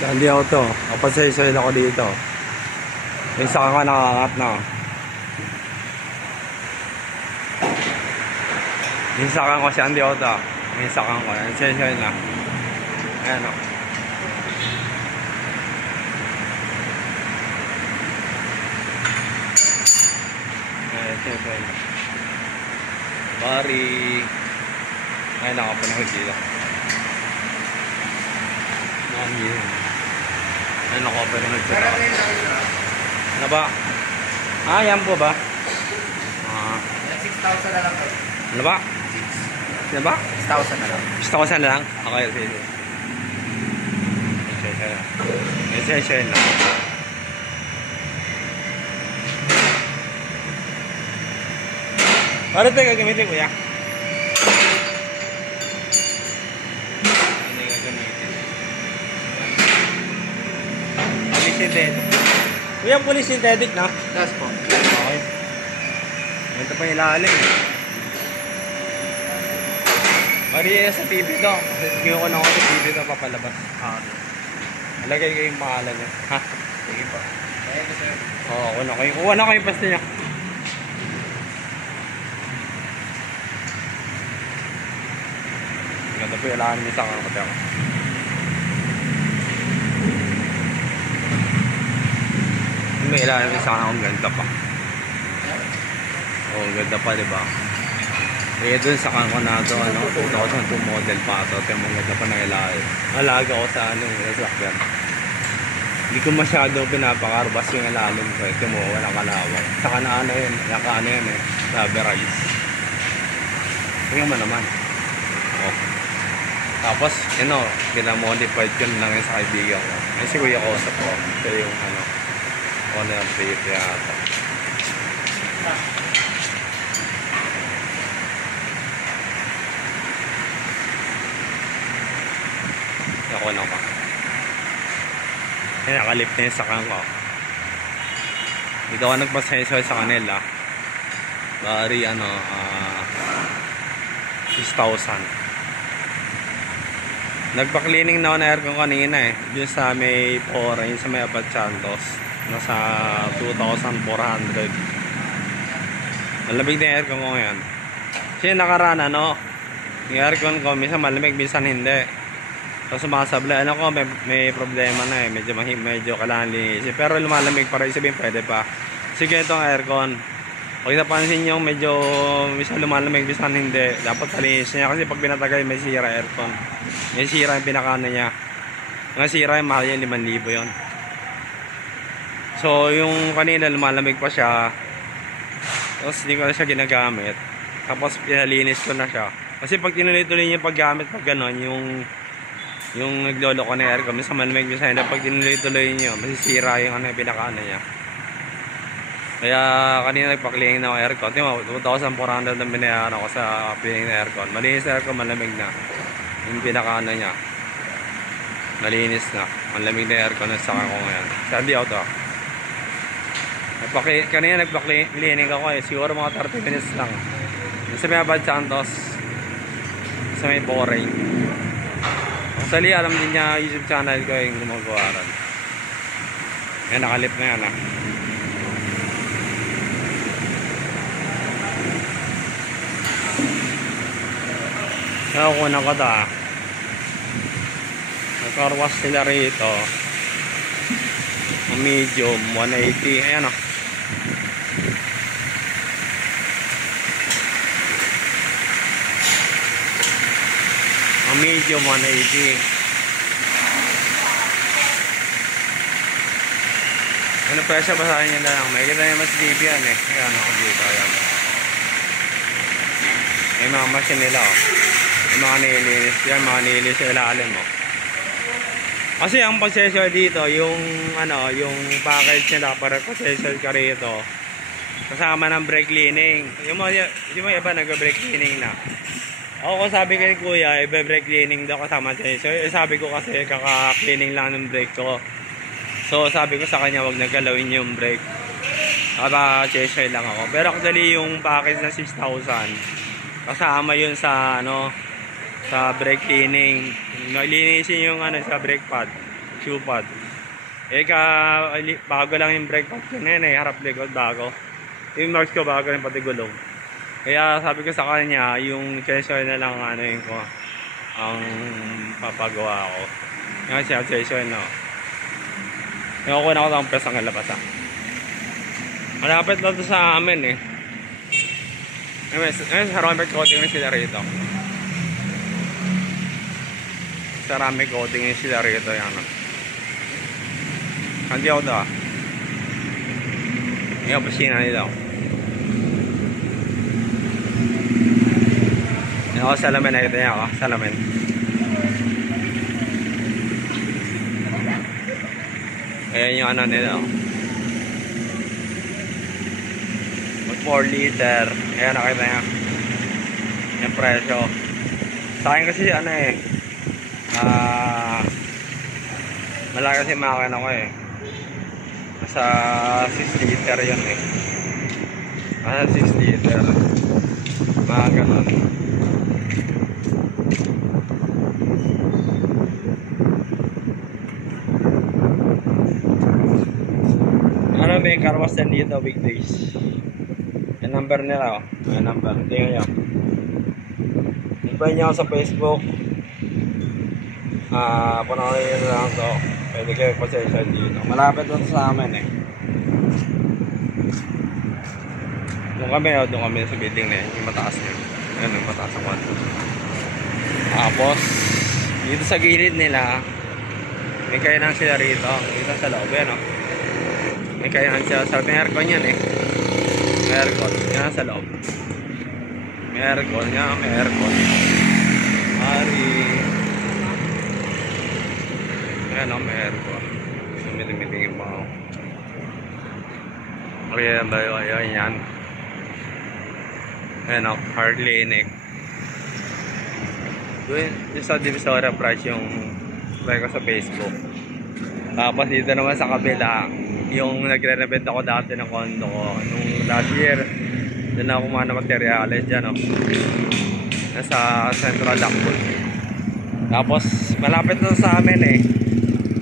Hindi ako to. Kapasay-say ako dito. May saka ka nakakat na. Yung saka ko si Andy Ota. Yung saka ko. Yung say-say na. Ayan o. Ayan, say-say na. Bari. Ayan, nakapanahod dito. Ano ko pero nagtira. Ano ba? Ah, yan po ba? 6,000 na lang po. Ano ba? 6. Ano ba? 6,000 na lang. 6,000 na lang? Okay, sige. Share na. Paano ito gagamitin, kuya? Ano yung gagamitin? Police synthetic. Kuya, police synthetic na? Yes po. Okay. Ito pa yung ilalim. Mari sa TV to. Kasi tingin ko na ako sa TV to papalabas. Malagay ko yung pangalan niya. Ha? Sige pa. Kaya ko sir. Oo, kuha na ko yung pasta niya. Ganda po yung ilalim niya sa kakapati ako. May ilalim niya sa kakapati ganda pa. Oo, ganda pa diba? Eh dun sa kanko na ito, 2002 model pa ito. Ito yung ganda pa ng ilalim. Alaga ko sa sasakyan. Hindi ko masyado pinapakarbas yung ilalim ko. Ito mo, walang kalawang. Saka na ano yun, naka ano yun eh, rubberized. Tingnan mo naman. Oh. Tapos, kinamodified ko lang yun sa kaibigan ko. Ay si Kuya Kosa po. Ito yung owner tape yata. Ako na pa. Ay, nakalip na yung sakang ko. Dito ako nagpasaysay sa kanila. Bari 6,000. Nagpa-cleaning na ako na aircon kanina eh. Diyan sa may Pora, yun sa may Abad Santos. Nasa 2,400. Malamig na yung aircon ko ngayon. Kasi nakaraan yung aircon ko, minsan malamig, minsan hindi. Tapos sumasablay, may problema na eh. Medyo kailangan linisin. Pero lumalamig para sabihin, pwede pa. Sige, itong aircon. Pag napansin nyo, medyo minsan lumalamig, minsan hindi. Dapat linisin niya kasi pag pinatagay, may sira aircon. May sira yung pinakana niya. Yung sira yung mahal niya, 5,000 yun. So, yung kanina lumalamig pa siya. Tapos hindi ko na siya ginagamit. Tapos pinalinis ko na siya. Kasi pag tinuloy-tuloy niya paggamit, pag gano'n, yung naglolo ko na aircon, minsan malamig, minsan hindi. Pag tinuloy-tuloy niyo, masisira yung pinakana niya. Kaya kanina nagpa-cleaning na ako aircon. Tingnan mo, 2,400 ang binayaran ako sa cleaning na aircon. Malinis na aircon, malamig na. Yung pinakaano niya. Malinis na. Malamig na aircon na saka ko ngayon. Sandy out ako. Kanina nagpa-cleaning ako eh. Siguro mga 30 minutes lang. Sa may Abad Santos. Sa may Poray. Actually, alam din niya YouTube channel ko yung gumagawa ron. Yan, nakalip na yan Nakukunan ko ito Nagkarwas sila rito. Medium 180. Ayan medium 180. Ano presyo ba sa akin yan na lang? May kita yung mas DB yan eh. Ayan ako dito. Ayan. May mga machine nila yung mga nilinis yan. Mga nilinis sa ilalim Kasi ang pagsesyo dito, yung package nila para pagsesyo ka rito. Kasama ng brake cleaning. Yung mga iba nag-brake cleaning na. Ako sabi kay kuya, ibe-brake cleaning daw kasama siya. So, sabi ko kasi kaka-cleaning lang ng brake ko. So, sabi ko sa kanya, wag nagalawin yung brake. Kaka-check lang ako. Pero actually, yung package na 6,000, kasama yun sa, sa brake cleaning. Linisin yung sa brake pad. shoe pad. Eh bago lang yung brake pad ko na yun eh, harap likod bago. Yung marks ko bago rin pati gulong. Kaya sabi ko sa kanya, yung sensor na lang ano yun ko, ang papagawa ko. Yung sensor no. Yung ako na ako ng presang labasan. Malapit lang to sa amin eh. Ceramic coating na sila rito. Ceramic coating na sila rito yan. Hindi ako doon. Yung opisina nila. Yan ako salamin na ito yan ako. Salamin. Ayan yung ano nila. Mag 4 liter. Ayan nakita niya. Yung presyo. Sa akin kasi ano eh. Malaki kasi makina ko eh. Sa 6 liter yun eh. Sa 6 liter. Mga ganun. Ano ba yung carwash dito weekdays? Yung number nila oh. Yung number. Tingnan nyo. Iba nyo ako sa Facebook. Panoorin nyo lang to. Pwede kayo pasensya dito. Malapit doon sa amin eh. Doon kami sa building na yun. Yung mataas nyo. Ayan yung mataas ang kwanto. Tapos, dito sa gilid nila, may kainan sila rito. Dito sa loob yan oh. May kainan sila. Sa aircon yan eh. May aircon. Yan sa loob. May aircon. Yan may aircon. Ayan ang may aircon. Sumili-miling yung mga ayan ba yun? Ayan yan. Ayan ang car clinic. Doon sa Divisoria price yung try ko sa Facebook. Tapos dito naman sa kabila yung nagre-revent ako dati ng condo ko nung last year. Doon ako kumana ng materials dyan oh. Nasa Central Lockwood. Tapos malapit na sa amin eh.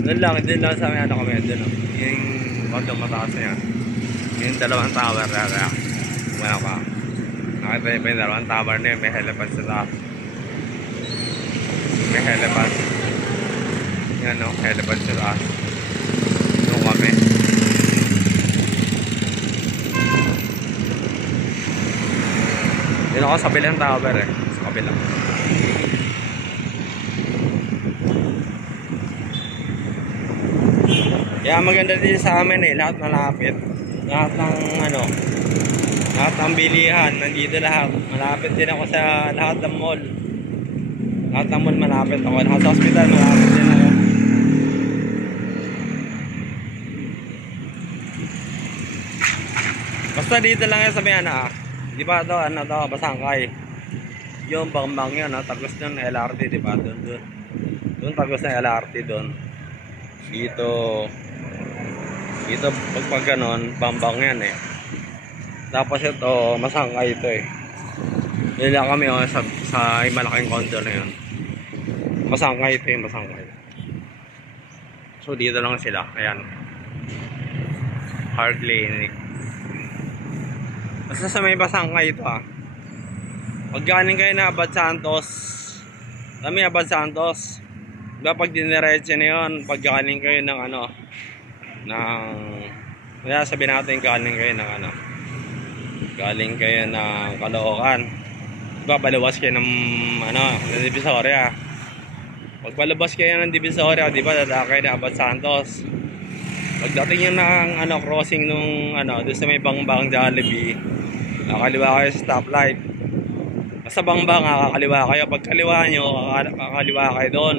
Doon lang sa amin ano kami doon oh. Yung condo mataas na yan. Yung dalawang tower kaya wala pa. Nakita niyo pa yung dalawang tower na yun. May helipad sa taas. May helipad. Yan o, helipad sa taas. Doon kami. Dito ako sa bilang tower eh. Sa kabilang. Kaya maganda din sa amin eh. Lahat malapit. Lahat ng ano. Lahat ng bilihan. Nandito lahat. Malapit din ako sa lahat ng mall. Lahat ng mall malapit ako. Sa hospital malapit din ako. Basta dito lang yan sa may ano ah. Di ba ito ano ito Basangkay. Yung Bambang yun ah. Tagos ng LRT di ba. Doon tagos ng LRT doon. Dito pag ganon Bambang yan eh. Tapos ito Masangkay ito eh. Doon lang kami oh, sa malaking condo na yun. Masangkay ito yung Masangkay. So dito lang sila. Ayan. Car clinic. Basta sa may Basangkay ito ah. Pag galing kayo na Abad Santos. Kami Abad Santos. Diba pag diniretso na yun. Pag galing kayo ng ano. Kaya sabihin natin galing kayo ng ano. Galing kayo ng Caloocan. Diba palabas kayo ng ano. Ng Divisoria. Pag palabas kayo ng Divisoria. Diba dadaan kayo ng Abad Santos. Pagdating yun ng ano, crossing nung ano, doon sa may Bangbang Jollibee, kakaliwa kayo sa stoplight. Basta Bangbang, kakaliwa kayo. Pagkaliwa nyo, kakaliwa kayo doon.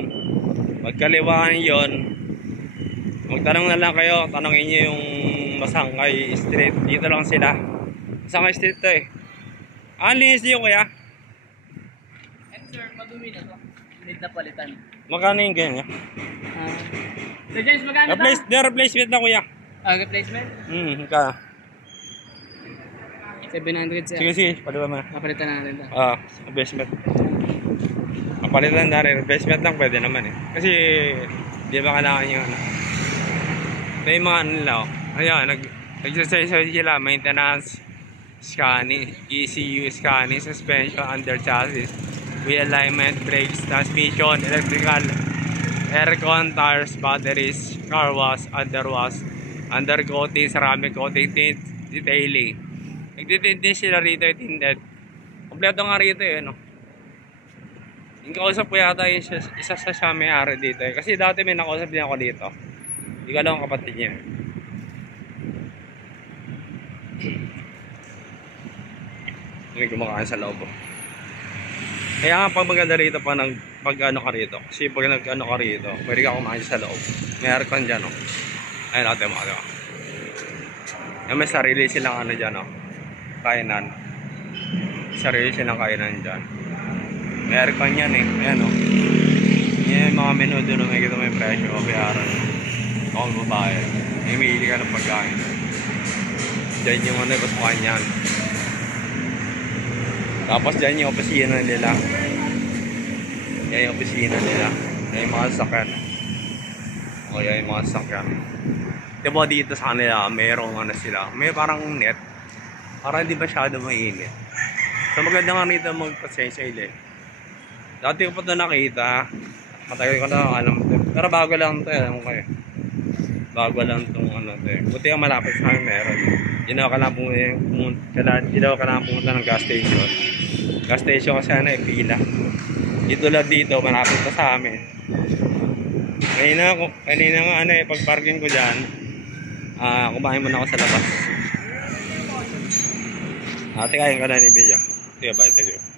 Pagkaliwa nyo yun, magtanong na lang kayo, tanongin nyo yung Masangkay Street. Dito lang sila. Masangkay Street to eh. Linis nyo kuya? Sir, madumi na to. Need na palitan. Magkano yung ganyan? Sir James, magkano to? Replacement na kuya. Replacement? Magkano? 700 sir. Sige, paliwa mo. Napalitan na natin to. Replacement. Kapalitan na rin, replacement lang pwede naman eh. Kasi Di ba kailangan yung ano? Ito yung mga ano nila, oh. Ayun, nag-exercise sila, maintenance, scanning, ECU scanning, suspension, under chassis, wheel alignment, brakes, transmission, electrical, aircon, tires, batteries, car wash, undercoating, ceramic coating, tint, detailing. Nagtitint din sila rito, tinted. Kompleto nga rito eh, no? Yung kausap ko yata yung isa sa siya may-ari dito eh. Kasi dati may nakausap din ako dito. Hindi ka lang ang kapatid niya. May kumakain sa loob. Kaya nga pag maganda rito pag ano ka rito. Kasi pag nag-ano ka rito, pwede ka kumain sa loob. May aircon dyan, oh. Ayun natin mga diba. May sarili silang ano dyan, oh. Kainan. Sarili silang kainan dyan. May aircon yan eh. Ayan, oh. Yan yung mga menu doon. May kita may presyo. Bayaran. Ako babae. May maili ka ng pagkain. Diyan yung ano, pasukan yan. Tapos dyan yung opisina nila. Yan yung opisina nila. Yan yung mga sasakyan. O yan yung mga sasakyan. Diba dito sa kanila, mayroong ano sila. May parang net. Parang hindi masyado mainit. So maganda nga rito magpasensya eh. Dati ko pa ito nakita. Matagal ko na alam ito. Pero bago lang ito, alam ko eh. Bago lang itong ano ito eh. Buti ang malapit sa amin meron. Hindi daw kailangan pumunta ng gas station. Gas station kasi ano eh, pila. Dito lang dito, malapit pa sa amin. Kanina nga ano eh, pag parking ko dyan, kumain muna ako sa labas. Ate, kain ka na ni video. Sige, bye, thank you.